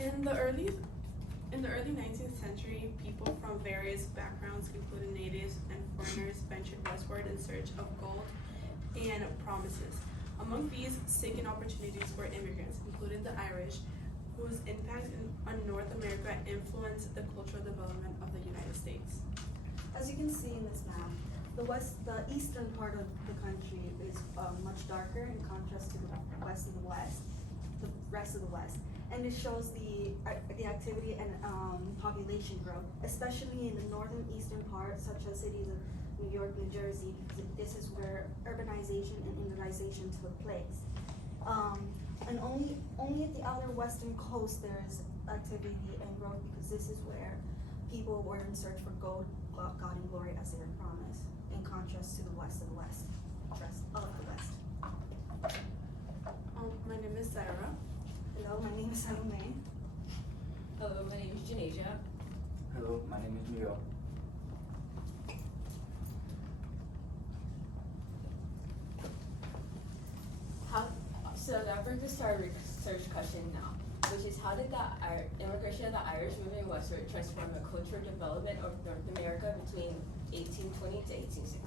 In the early in the early 19th century, people from various backgrounds, including natives and foreigners, ventured westward in search of gold and promises. Among these seeking opportunities were immigrants, including the Irish, whose impact on North America influenced the cultural development of the United States. As you can see in this map, the eastern part of the country is much darker in contrast to the rest of the west. And it shows the activity and population growth, especially in the northern eastern part, such as cities of New York, New Jersey, because this is where urbanization and Indianization took place. And only at the outer western coast there is activity and growth, because this is where people were in search for gold, God, and glory, as they were promised, in contrast to the rest of the west. My name is Sarah. Hello, my name is Salome. Hello, my name is Janasia. Hello, my name is Miguel. So that brings us to our research question now, which is how did the immigration of the Irish moving westward transform the cultural development of North America between 1820 to 1860?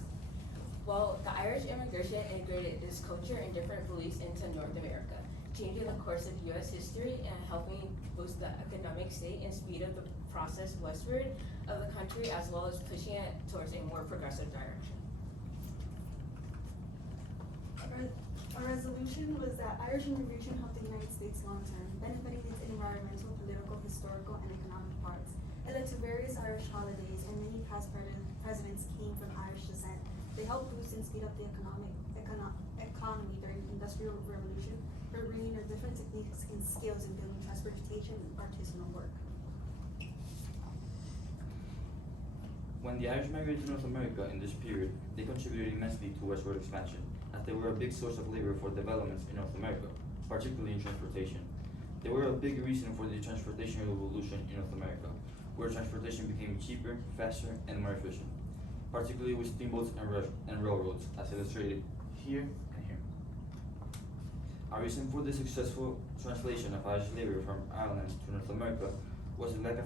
Well, the Irish immigration integrated this culture and different beliefs into North America, changing the course of U.S. history and helping boost the economic state and speed of the process westward of the country, as well as pushing it towards a more progressive direction. Our resolution was that Irish immigration helped the United States long term, benefiting its environmental, political, historical, and economic parts. It led to various Irish holidays, and many past presidents came from Irish descent. They helped boost and speed up the economy during the Industrial Revolution by bringing their different techniques and skills in building transportation and artisanal work. When the Irish migrated to North America in this period, they contributed immensely to westward expansion, as they were a big source of labor for developments in North America, particularly in transportation. They were a big reason for the transportation revolution in North America, where transportation became cheaper, faster, and more efficient, particularly with steamboats and railroads, as illustrated here and here. A reason for the successful translation of Irish labor from Ireland to North America was the lack of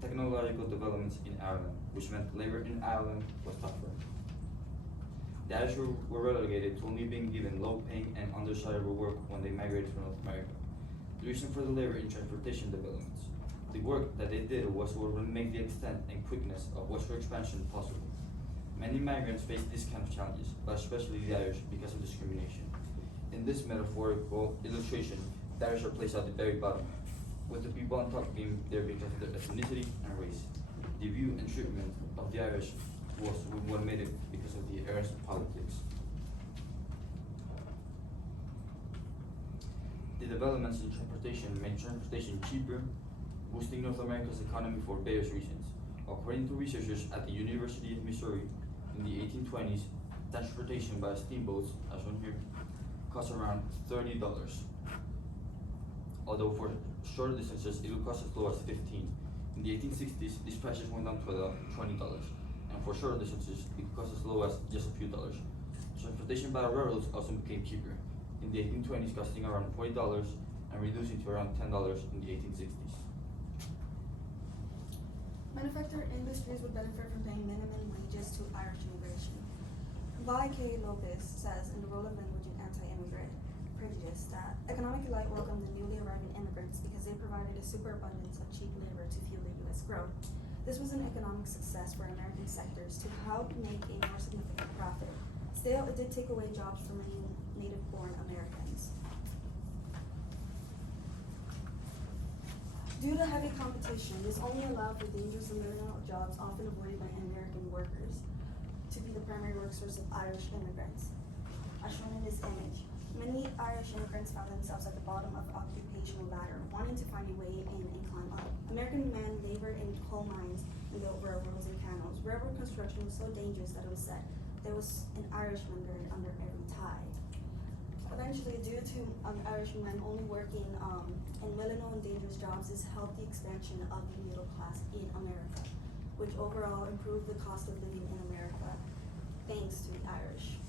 technological developments in Ireland, which meant labor in Ireland was tougher. The Irish were relegated to only being given low-paying and undesirable work when they migrated to North America. The reason for the labor in transportation developments. The work that they did was what would make the extent and quickness of westward expansion possible. Many migrants faced these kind of challenges, but especially the Irish, because of discrimination. In this metaphorical illustration, the Irish are placed at the very bottom, with the people on top being because of their ethnicity and race. The view and treatment of the Irish was what made it because of the era's politics. The developments in transportation made transportation cheaper, boosting North America's economy for various reasons. According to researchers at the University of Missouri, in the 1820s, transportation by steamboats, as shown here, cost around $30. Although for shorter distances, it would cost as low as $15. In the 1860s, these prices went down to $20. And for shorter distances, it could cost as low as just a few dollars. Transportation by railroads also became cheaper, in the 1820s costing around $40 and reducing to around $10 in the 1860s. Manufacturing industries would benefit from paying minimum wages to Irish immigration. Y.K. Lopez says in The Role of Language in Anti-Immigrant Prejudice that economic elite welcomed the newly arriving immigrants because they provided a superabundance of cheap labor to fuel the U.S. growth. This was an economic success for American sectors to help make a more significant profit. Still, it did take away jobs from many native-born Americans. Due to heavy competition, this only allowed for dangerous and criminal jobs often avoided by American workers to be the primary work source of Irish immigrants. As shown in this image, many Irish immigrants found themselves at the bottom of the occupational ladder, wanting to find a way in and climb up. American men labored in coal mines and built railroads and canals. Railroad construction was so dangerous that it was said there was an Irishman buried under every tie. Eventually, due to Irishmen only working in menial and dangerous jobs, this helped the expansion of the middle class in America, which overall improved the cost of living in America, thanks to the Irish.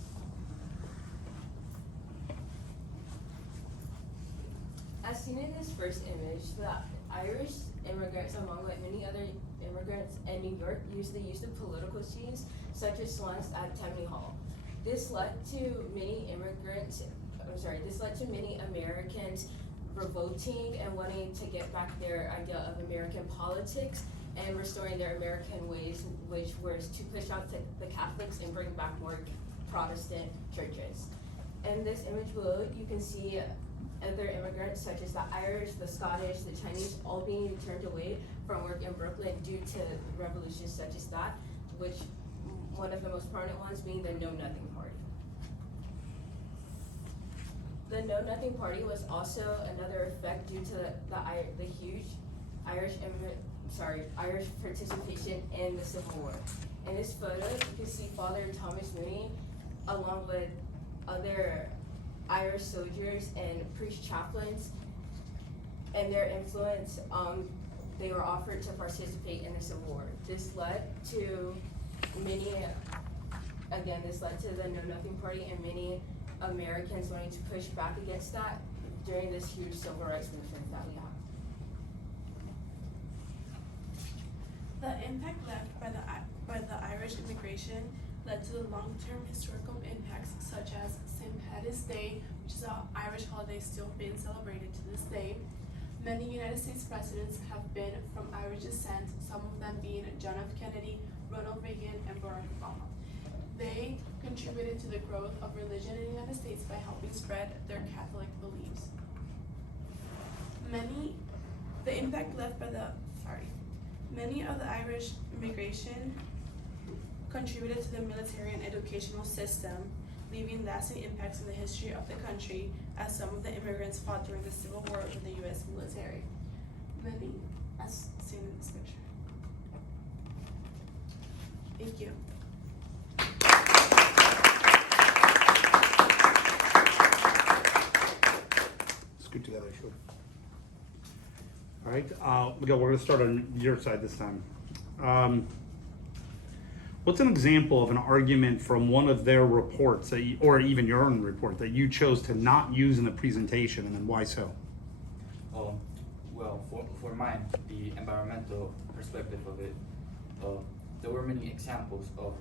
As seen in this first image, the Irish immigrants, among like many other immigrants in New York, usually used the political scenes such as salons at Tammany Hall. This led to many Americans revolting and wanting to get back their idea of American politics and restoring their American ways, which was to push out the Catholics and bring back more Protestant churches. In this image below, you can see other immigrants such as the Irish, the Scottish, the Chinese, all being turned away from work in Brooklyn due to revolutions such as that, which one of the most prominent ones being the Know Nothing Party. The Know Nothing Party was also another effect due to the huge Irish participation in the Civil War. In this photo, you can see Father Thomas Mooney along with other Irish soldiers and priest chaplains, and their influence, they were offered to participate in the Civil War. This led to the Know Nothing Party and many Americans wanting to push back against that during this huge civil rights movement that we have. The impact left by the Irish immigration led to the long-term historical impacts such as St. Patty's Day, which is an Irish holiday still being celebrated to this day. Many United States presidents have been from Irish descent, some of them being John F. Kennedy, Ronald Reagan, and Barack Obama. They contributed to the growth of religion in the United States by helping spread their Catholic beliefs. Many of the Irish immigration contributed to the military and educational system, leaving lasting impacts in the history of the country, as some of the immigrants fought during the Civil War with the U.S. military. Many, as seen in this picture. Thank you. Scoot together, sure. All right, Miguel, we're going to start on your side this time. What's an example of an argument from one of their reports, or even your own report, that you chose to not use in the presentation, and then why so? Well, for mine, the environmental perspective of it, there were many examples of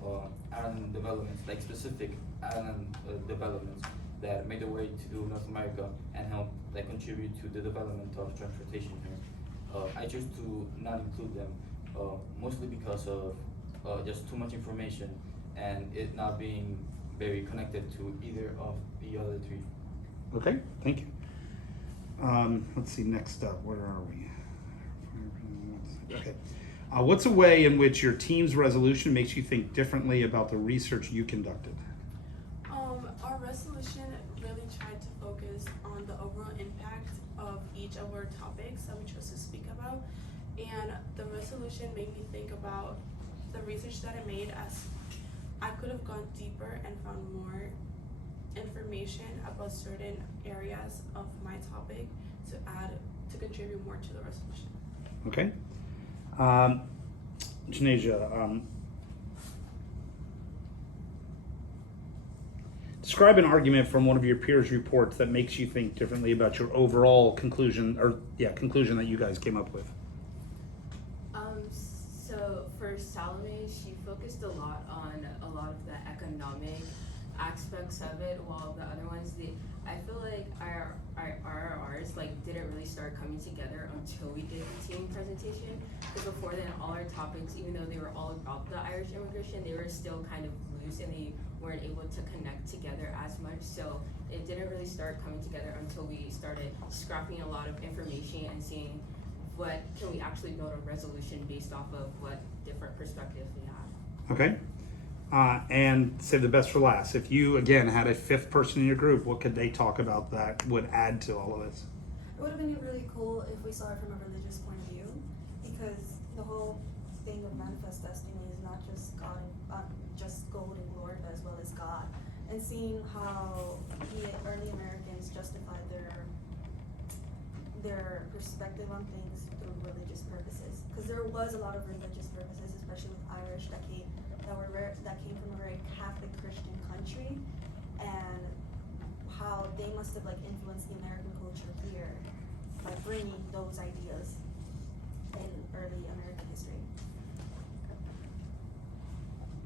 island developments, like specific island developments that made their way to North America and helped contribute to the development of transportation here. I chose to not include them, mostly because of just too much information and it not being very connected to either of the other three. Okay, thank you. Let's see, next up, where are we? Okay. What's a way in which your team's resolution makes you think differently about the research you conducted? Our resolution really tried to focus on the overall impact of each of our topics that we chose to speak about, and the resolution made me think about the research that I made, as I could have gone deeper and found more information about certain areas of my topic to contribute more to the resolution. Okay. Janasia, describe an argument from one of your peers' reports that makes you think differently about your overall conclusion that you guys came up with. So for Salome, she focused a lot on a lot of the economic aspects of it, while the other ones, I feel like our RRRs didn't really start coming together until we did the team presentation. Because before then, all our topics, even though they were all about the Irish immigration, they were still kind of loose and they weren't able to connect together as much. So it didn't really start coming together until we started scrapping a lot of information and seeing what can we actually build a resolution based off of what different perspectives we have. Okay. And save the best for last. If you, again, had a fifth person in your group, what could they talk about that would add to all of this? It would have been really cool if we saw it from a religious point of view, because the whole thing of manifest destiny is not just God, just gold and glory, but as well as God. And seeing how the early Americans justified their perspective on things through religious purposes, because there was a lot of religious purposes, especially with Irish that came from a very Catholic Christian country, and how they must have influenced the American culture here by bringing those ideas